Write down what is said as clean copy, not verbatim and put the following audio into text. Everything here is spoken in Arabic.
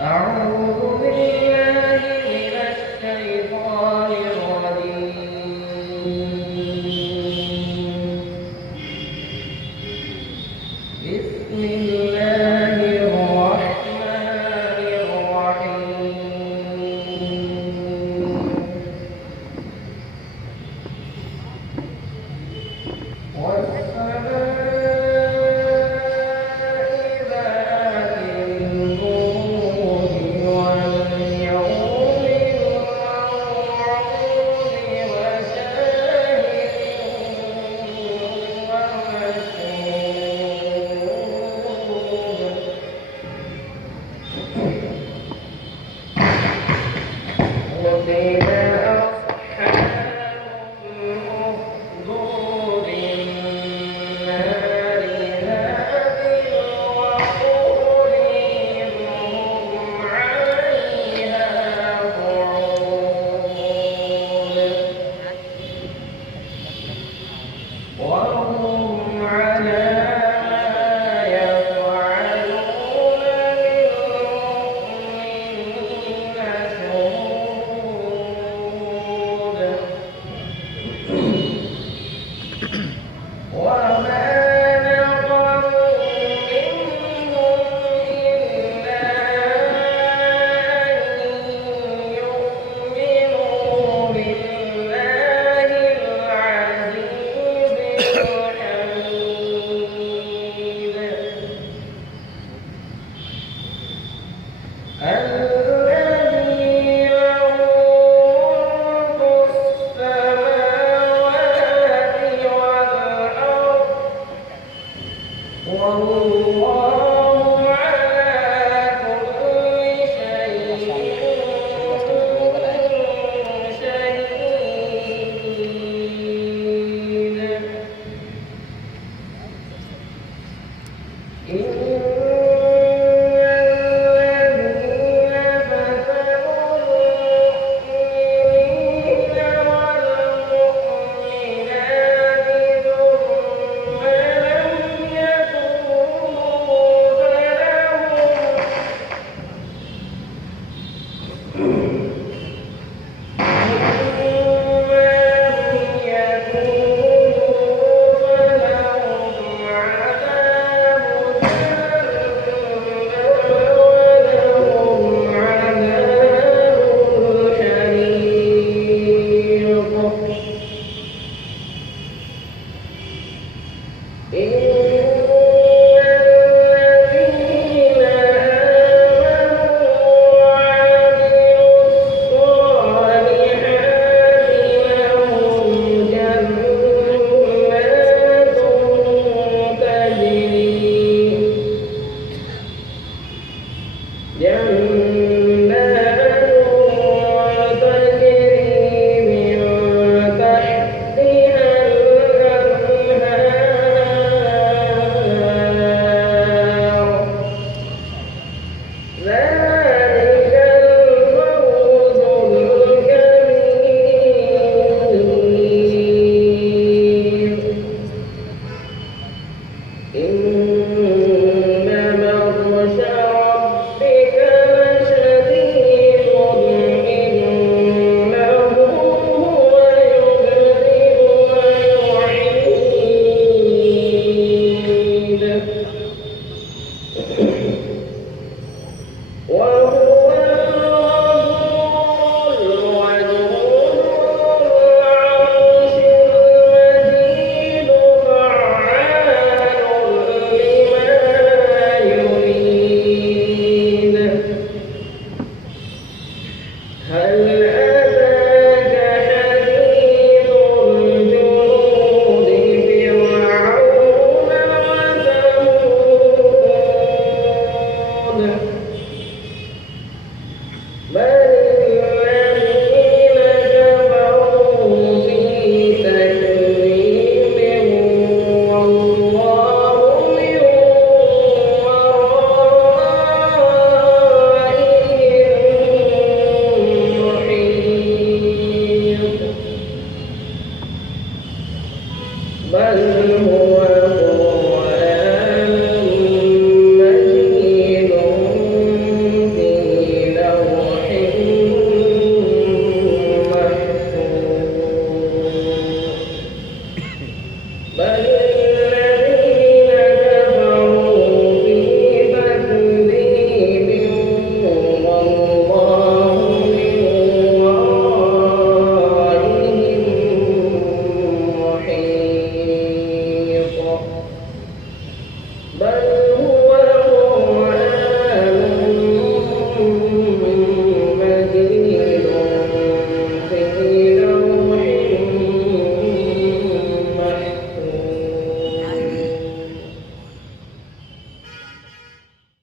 أعوذ بالله من الشيطان الرجيم. بسم الله الرحمن الرحيم. والسماء ذات البروج واليوم الموعود وشاهد ومشهود. قتل أصحاب الأخدود النار ذات الوقود إذ هم عليها قعود وهم على ما يفعلون بالمؤمنين شهود. وما نقموا منهم إلا أن يؤمنوا بالله العزيز الحميد الذي له ملك السماوات والأرض والله على كل شيء شهيد. إن الذين فتنوا المؤمنين والمؤمنات ثم لم يتوبوا فلهم عذاب ولهم عذاب حريق. إن الذين آمنوا وعملوا الصالحات لهم جنات تجري من تحتها الأنهار. ذلك الفوز الكبير. إن بطش ربك لشديد إنه هو يبدئ ويعيد وهو الغفور الودود العرش المجيد فعال لما يريد. هل أتاك حديث الجنود فرعون وثمود